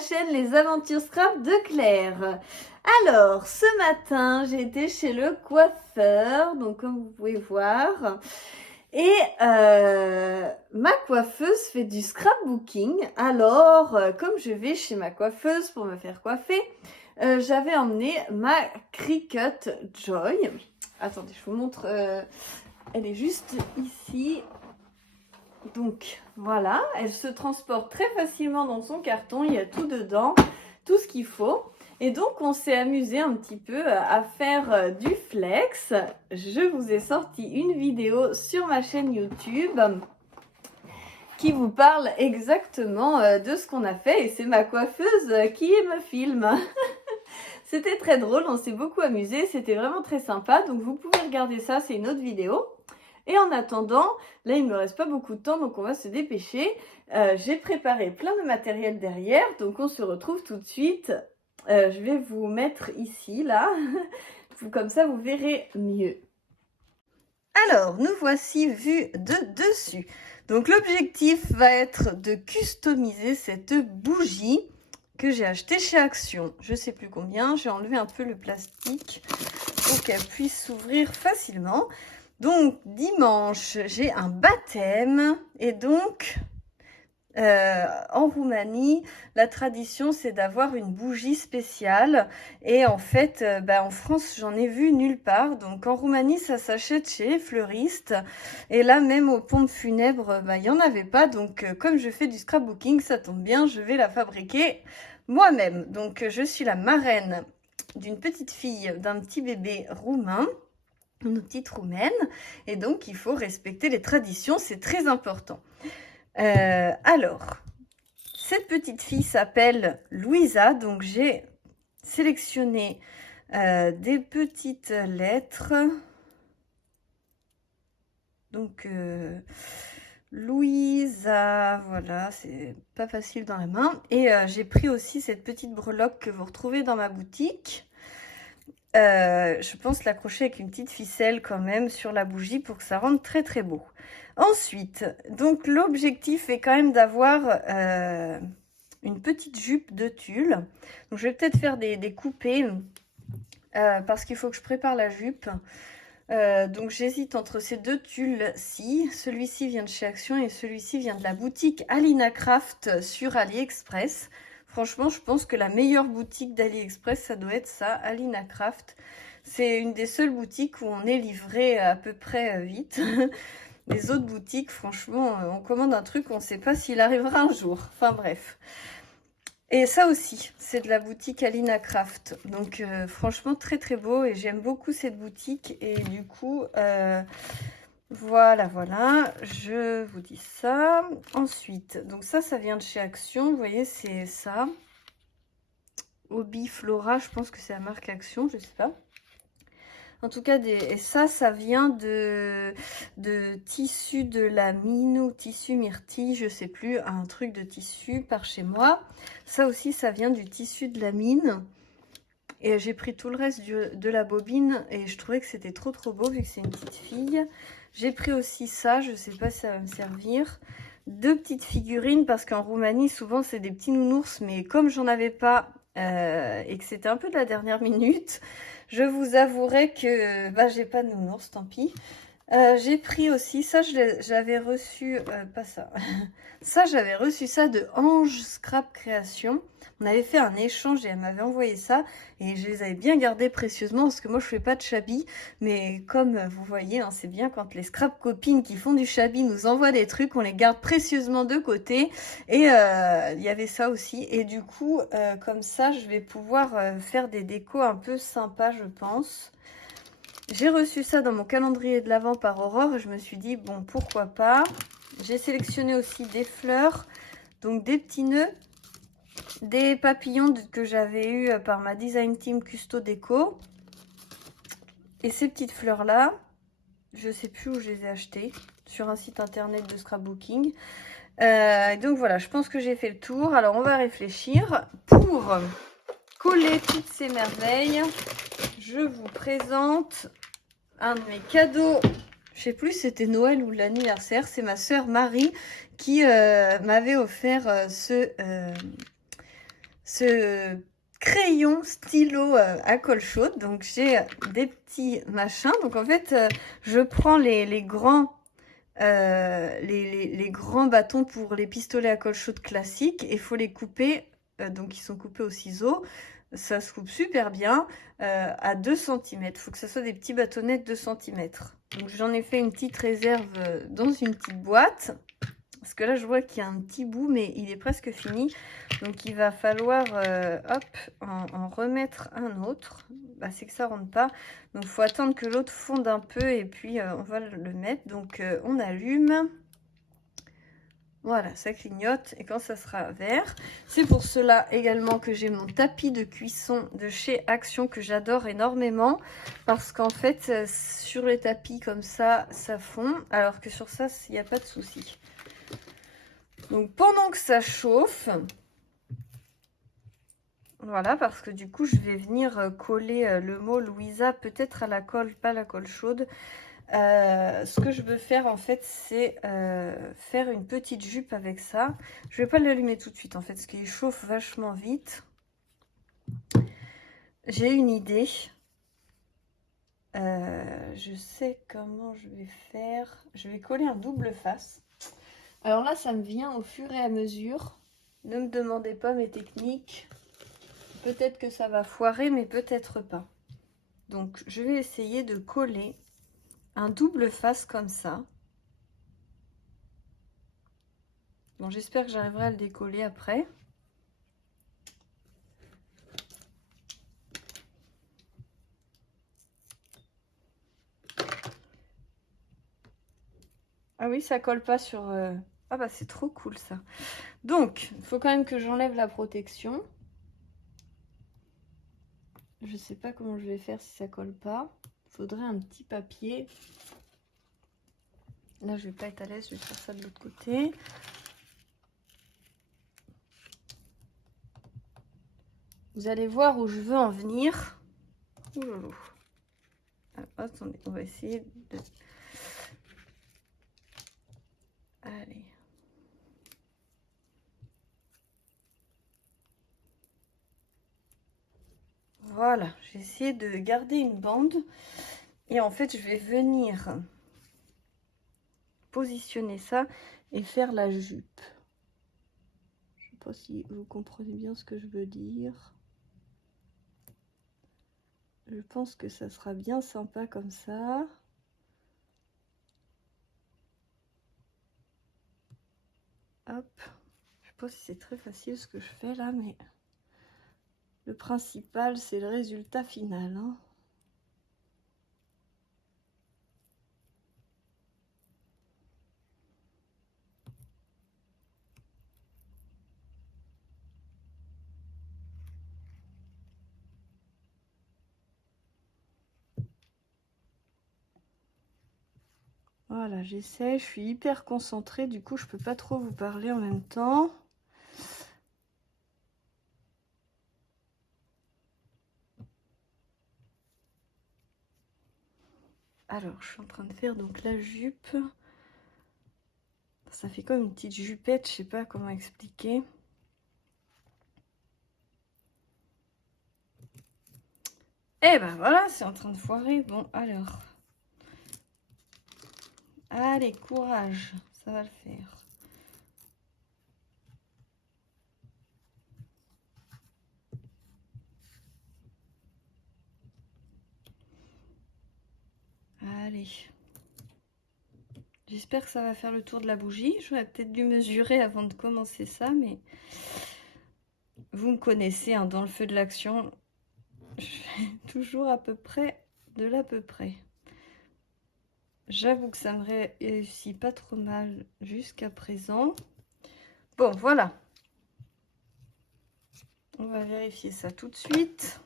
chaîne Les Aventures Scrap de Claire. Alors, ce matin, j'ai été chez le coiffeur, donc comme vous pouvez voir, et ma coiffeuse fait du scrapbooking. Alors, comme je vais chez ma coiffeuse pour me faire coiffer, j'avais emmené ma Cricut Joy. Attendez, je vous montre, elle est juste ici. Donc voilà, elle se transporte très facilement dans son carton, il y a tout dedans, tout ce qu'il faut. Et donc on s'est amusé un petit peu à faire du flex. Je vous ai sorti une vidéo sur ma chaîne YouTube qui vous parle exactement de ce qu'on a fait, et c'est ma coiffeuse qui me filme. C'était très drôle, on s'est beaucoup amusé, c'était vraiment très sympa, donc vous pouvez regarder ça, c'est une autre vidéo. Et en attendant, là il ne me reste pas beaucoup de temps, donc on va se dépêcher. J'ai préparé plein de matériel derrière, donc on se retrouve tout de suite. Je vais vous mettre ici, là, comme ça vous verrez mieux. Alors, nous voici vus de dessus. Donc l'objectif va être de customiser cette bougie que j'ai achetée chez Action. Je ne sais plus combien, j'ai enlevé un peu le plastique pour qu'elle puisse s'ouvrir facilement. Donc, dimanche, j'ai un baptême et donc, en Roumanie, la tradition, c'est d'avoir une bougie spéciale. Et en fait, en France, j'en ai vu nulle part. Donc, en Roumanie, ça s'achète chez les fleuristes. Et là, même aux pompes funèbres, il n'y en avait pas. Donc, comme je fais du scrapbooking, ça tombe bien, je vais la fabriquer moi-même. Donc, je suis la marraine d'une petite fille, d'un petit bébé roumain. Une petite roumaine, et donc il faut respecter les traditions, c'est très important. Alors, cette petite fille s'appelle Louisa, donc j'ai sélectionné des petites lettres. Donc, Louisa, voilà, c'est pas facile dans la main. Et j'ai pris aussi cette petite breloque que vous retrouvez dans ma boutique. Je pense l'accrocher avec une petite ficelle quand même sur la bougie pour que ça rende très très beau. Ensuite, donc l'objectif est quand même d'avoir une petite jupe de tulle. Donc je vais peut-être faire des coupés parce qu'il faut que je prépare la jupe. Donc j'hésite entre ces deux tulles-ci. Celui-ci vient de chez Action et celui-ci vient de la boutique Alina Craft sur AliExpress. Franchement, je pense que la meilleure boutique d'AliExpress, ça doit être ça, Alina Craft. C'est une des seules boutiques où on est livré à peu près vite. Les autres boutiques, franchement, on commande un truc, on ne sait pas s'il arrivera un jour. Enfin bref. Et ça aussi, c'est de la boutique Alina Craft. Donc franchement, très très beau et j'aime beaucoup cette boutique. Et du coup, voilà, je vous dis ça. Ensuite, donc ça vient de chez Action. Vous voyez, c'est ça. Hobby Flora, je pense que c'est la marque Action, je sais pas. En tout cas, et ça vient de tissu de la mine ou tissu myrtille, je sais plus, un truc de tissu par chez moi. Ça aussi, ça vient du tissu de la mine. Et j'ai pris tout le reste de la bobine et je trouvais que c'était trop beau vu que c'est une petite fille. J'ai pris aussi ça, je sais pas si ça va me servir. Deux petites figurines parce qu'en Roumanie, souvent, c'est des petits nounours. Mais comme j'en avais pas et que c'était un peu de la dernière minute, je vous avouerai que j'ai pas de nounours, tant pis. J'ai pris aussi, ça j'avais reçu, pas ça, ça j'avais reçu ça de Ange Scrap Création. On avait fait un échange et elle m'avait envoyé ça et je les avais bien gardés précieusement parce que moi je fais pas de chabis, mais comme vous voyez, hein, c'est bien quand les scrap copines qui font du chabis nous envoient des trucs, on les garde précieusement de côté. Et il y avait ça aussi et du coup comme ça je vais pouvoir faire des décos un peu sympas, je pense. J'ai reçu ça dans mon calendrier de l'Avent par Aurore et je me suis dit, bon, pourquoi pas. J'ai sélectionné aussi des fleurs, donc des petits nœuds, des papillons que j'avais eu par ma design team Custo Déco. Et ces petites fleurs-là, je sais plus où je les ai achetées, sur un site internet de scrapbooking. Donc voilà, je pense que j'ai fait le tour. Alors on va réfléchir. Pour coller toutes ces merveilles, je vous présente un de mes cadeaux, je sais plus si c'était Noël ou l'anniversaire, c'est ma sœur Marie qui m'avait offert ce crayon stylo à colle chaude. Donc j'ai des petits machins. Donc en fait, je prends les grands les grands bâtons pour les pistolets à colle chaude classiques et il faut les couper. Donc ils sont coupés au ciseau. Ça se coupe super bien à 2 cm. Il faut que ce soit des petits bâtonnets de 2 cm. Donc j'en ai fait une petite réserve dans une petite boîte. Parce que là, je vois qu'il y a un petit bout, mais il est presque fini. Donc, il va falloir hop, en remettre un autre. Bah, c'est que ça ne rentre pas. Donc, il faut attendre que l'autre fonde un peu et puis on va le mettre. Donc, on allume. Voilà, ça clignote. Et quand ça sera vert, c'est pour cela également que j'ai mon tapis de cuisson de chez Action que j'adore énormément. Parce qu'en fait, sur les tapis comme ça, ça fond. Alors que sur ça, il n'y a pas de souci. Donc pendant que ça chauffe, voilà, parce que du coup je vais venir coller le mot Louisa peut-être à la colle, pas la colle chaude. Ce que je veux faire en fait, c'est faire une petite jupe avec ça. Je vais pas l'allumer tout de suite en fait, parce qu'il chauffe vachement vite. J'ai une idée. Je sais comment je vais faire. Je vais coller un double face. Alors là, ça me vient au fur et à mesure. Ne me demandez pas mes techniques. Peut-être que ça va foirer, mais peut-être pas. Donc, je vais essayer de coller un double face comme ça. Bon, j'espère que j'arriverai à le décoller après. Ah oui, ça colle pas sur... Ah bah, c'est trop cool, ça. Donc, il faut quand même que j'enlève la protection. Je sais pas comment je vais faire si ça colle pas. Il faudrait un petit papier. Là, je vais pas être à l'aise, je vais faire ça de l'autre côté. Vous allez voir où je veux en venir. Ouh là là. Alors, attendez, on va essayer de... Allez. Voilà, j'ai essayé de garder une bande. Et en fait, je vais venir positionner ça et faire la jupe. Je ne sais pas si vous comprenez bien ce que je veux dire. Je pense que ça sera bien sympa comme ça. Hop. Je sais pas si c'est très facile ce que je fais là, mais le principal, c'est le résultat final, hein. Voilà, j'essaie, je suis hyper concentrée, du coup je peux pas trop vous parler en même temps. Alors, je suis en train de faire donc la jupe. Ça fait comme une petite jupette, je sais pas comment expliquer. Et ben voilà, c'est en train de foirer. Bon, alors. Allez, courage, ça va le faire. Allez. J'espère que ça va faire le tour de la bougie. J'aurais peut-être dû mesurer avant de commencer ça, mais vous me connaissez, hein, dans le feu de l'action, je fais toujours à peu près de l'à peu près. J'avoue que ça me réussit pas trop mal jusqu'à présent. Bon, voilà. On va vérifier ça tout de suite.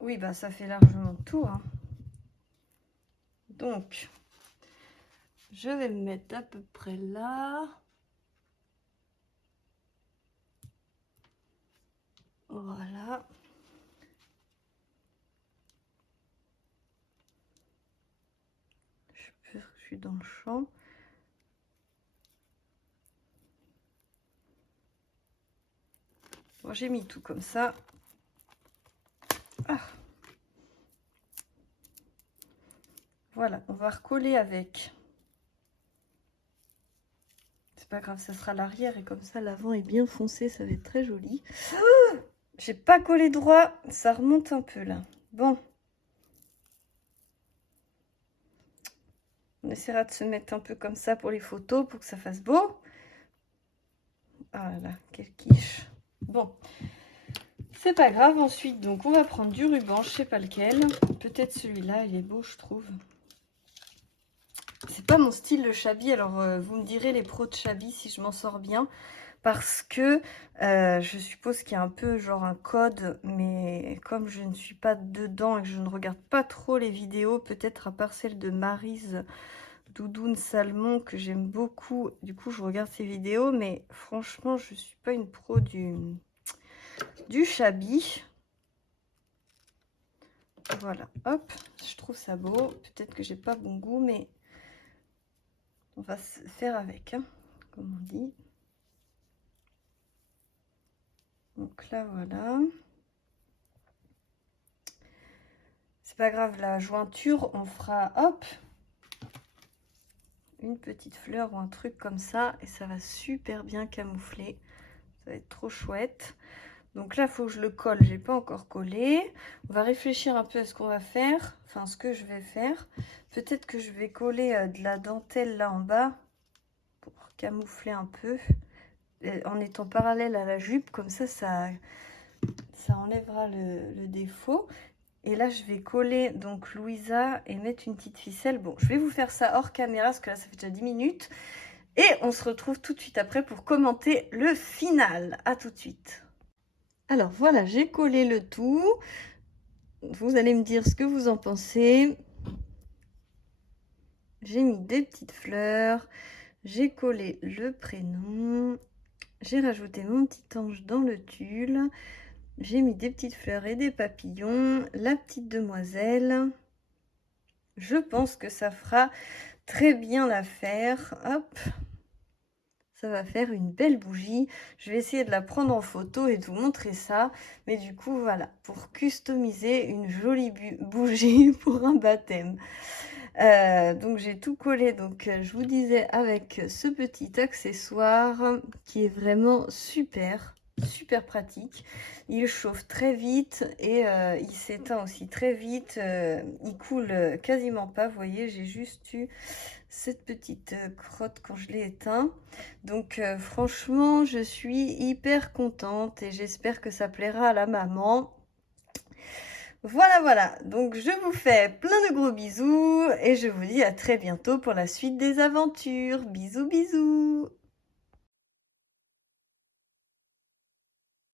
Oui, bah ça fait largement le tour, hein. Donc, je vais me mettre à peu près là. Voilà. Je suis dans le champ. Bon, j'ai mis tout comme ça. Ah. Voilà, on va recoller avec. C'est pas grave, ça sera l'arrière et comme ça l'avant est bien foncé, ça va être très joli. Ah, j'ai pas collé droit, ça remonte un peu là. Bon. On essaiera de se mettre un peu comme ça pour les photos, pour que ça fasse beau. Ah là, quelle quiche. Bon, c'est pas grave. Ensuite, donc, on va prendre du ruban, je sais pas lequel. Peut-être celui-là, il est beau, je trouve. C'est pas mon style le shabby, alors vous me direz les pros de shabby si je m'en sors bien. Parce que je suppose qu'il y a un peu genre un code, mais comme je ne suis pas dedans et que je ne regarde pas trop les vidéos, peut-être à part celle de Maryse Doudoune Salmon que j'aime beaucoup, du coup je regarde ses vidéos, mais franchement je suis pas une pro du shabby. Voilà, hop, je trouve ça beau, peut-être que j'ai pas bon goût, mais on va se faire avec, hein, comme on dit. Donc là voilà, c'est pas grave, la jointure on fera hop une petite fleur ou un truc comme ça et ça va super bien camoufler, ça va être trop chouette. Donc là il faut que je le colle, j'ai pas encore collé. On va réfléchir un peu à ce qu'on va faire, enfin ce que je vais faire. Peut-être que je vais coller de la dentelle là en bas pour camoufler un peu en étant parallèle à la jupe, comme ça enlèvera le défaut. Et là, je vais coller donc Louisa et mettre une petite ficelle. Bon, je vais vous faire ça hors caméra parce que là, ça fait déjà 10 minutes. Et on se retrouve tout de suite après pour commenter le final. À tout de suite. Alors voilà, j'ai collé le tout. Vous allez me dire ce que vous en pensez. J'ai mis des petites fleurs. J'ai collé le prénom. J'ai rajouté mon petit ange dans le tulle. J'ai mis des petites fleurs et des papillons. La petite demoiselle. Je pense que ça fera très bien l'affaire. Hop. Ça va faire une belle bougie. Je vais essayer de la prendre en photo et de vous montrer ça. Mais du coup, voilà, pour customiser une jolie bougie pour un baptême. Donc j'ai tout collé, donc je vous disais, avec ce petit accessoire qui est vraiment super pratique. Il chauffe très vite et il s'éteint aussi très vite. Il coule quasiment pas, vous voyez, j'ai juste eu cette petite crotte quand je l'ai éteint. Donc franchement, je suis hyper contente et j'espère que ça plaira à la maman. Voilà, donc je vous fais plein de gros bisous et je vous dis à très bientôt pour la suite des aventures. Bisous, bisous.